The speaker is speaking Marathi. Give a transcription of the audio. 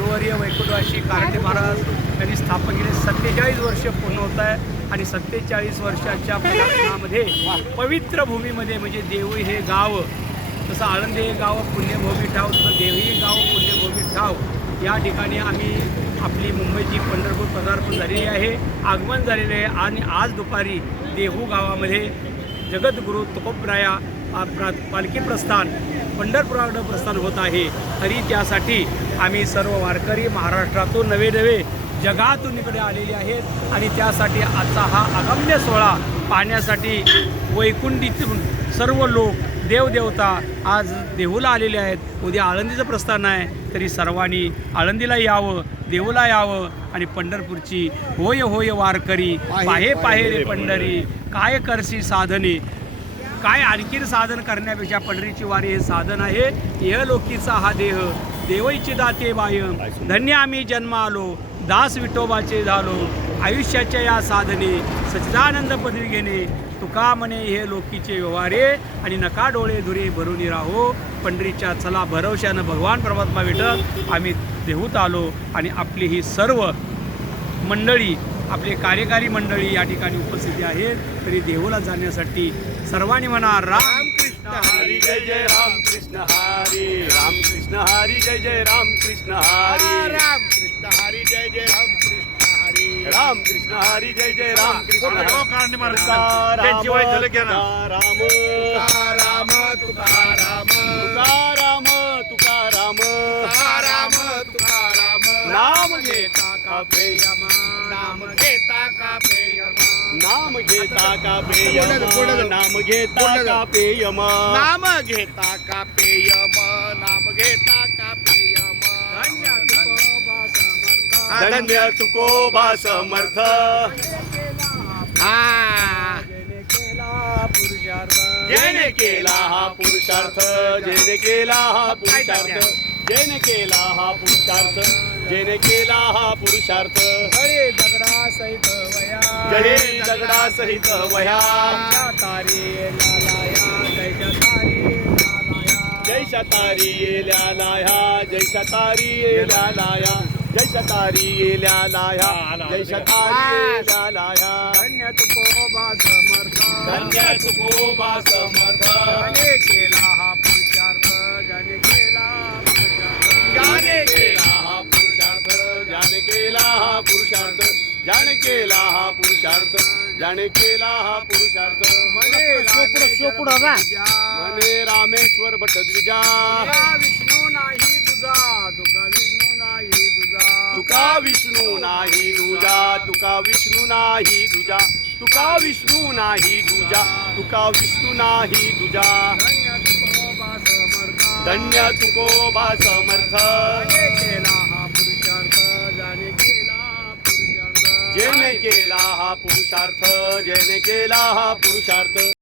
गुरुवर्य वैकुंठवासी कारंडे महाराज यांनी स्थापन केले. 47 वर्ष पूर्ण होत आहे आणि 47 वर्षाच्या पदार्पणामध्ये पवित्र भूमीमध्ये म्हणजे देवळी हे गाव, तसं आळंदी हे गाव पुण्यभूमी ठाव, तसं देवळी हे गाव पुण्यभूमी ठाव या ठिकाणी आम्ही आपली मुंबईची पंढरपूर पदार्पण झालेली आहे, आगमन झालेले आहे. आणि आज दुपारी देहू गावामध्ये जगद्गुरू तुकोबराया पालखी प्रस्थान पंढरपुराकडे प्रस्थान होत आहे. तरी त्यासाठी आम्ही सर्व वारकरी महाराष्ट्रातून नवे जगातून इकडे आलेले आहेत आणि त्यासाठी आजचा हा अगम्य सोहळा पाहण्यासाठी वैकुंठीतून सर्व लोक देवदेवता आज देहूला आलेले आहेत. उद्या आळंदीचं प्रस्थान आहे, तरी सर्वांनी आळंदीला यावं, देहूला यावं आणि पंढरपूरची होय होय वारकरी पाहे पाहे रे पंढरी काय करशी साधने. काय आणखीन साधन करण्यापेक्षा पंढरीची वारी हे साधन आहे. इहलोकीचा हा देह देवईची दाते बाय, धन्य आम्ही जन्म आलो, दास विठोबाचे झालो, आयुष्याच्या या साधने सच्चिदानंद पदवी घेणे. तुका म्हणे हे लोकीचे व्यवहारे आणि नका डोळे धुरे भरून राहो. पंढरीच्या चला भरवशानं भगवान परमात्मा विठ्ठल आम्ही देहूत आलो आणि आपली ही सर्व मंडळी, आपले कार्यकारी मंडळी या ठिकाणी उपस्थिती आहेत. तरी देहूला जाण्यासाठी सर्वांनी म्हणा राम कृष्ण हरी जय जय राम कृष्ण हरी, राम कृष्ण हरी जय जय राम कृष्ण हरी, राम कृष्ण हरी जय जय राम कृष्ण हरी, राम कृष्ण हरी जय जय राम कृष्ण हरी. राम तुकाराम तुकाराम नाम घेता का प्रेयमा, नाम घेता का प्रेयमा, नाम घेता का प्रेयमा, नाम घेता का प्रेयमा, नाम घेता का पेयम, नाम घेता का पेयम. धन्य तुकोबा समर्थ, जेने केला हा पुरुषार्थ, जेने केला हा पुरुषार्थ, जेने केला हा पुरुषार्थ, जेने केला हा पुरुषार्थ. हरे दगडा सहित वया, जय दगडा सहित वया, तारी लालाया जय तारी लालाया, जय शतारी लालाया, जय शतारी लालाया, जय शतारी लालाया, जय शतारी लालाया. धन्य तुकोबा समर्थ, धन्य तुकोबा समर्थ, ज्याने केला हा पुरुषार्थ, ज्याने केला ज्याने केला हा पुरुषार्थ, ज्याने केला हा पुरुषार्थ, ज्याने केला हा पुरुषार्थ, ज्याने केला हा पुरुषार्थ. म्हणे रामेश्वर भट्टद्विजा, विष्णू नाही तुझा, तुका विष्णू नाही तुझा, तुका विष्णू नाही तुझा, तुका विष्णू नाही तुझा, तुका विष्णू नाही तुझा, तुका विष्णू नाही तुझा. धन्य तुकोबा समर्थ, केला हा पुरुषार्थ, ज्याने केला हा पुरुषार्थ, जेने केला हा पुरुषार्थ, जेने केला हा पुरुषार्थ.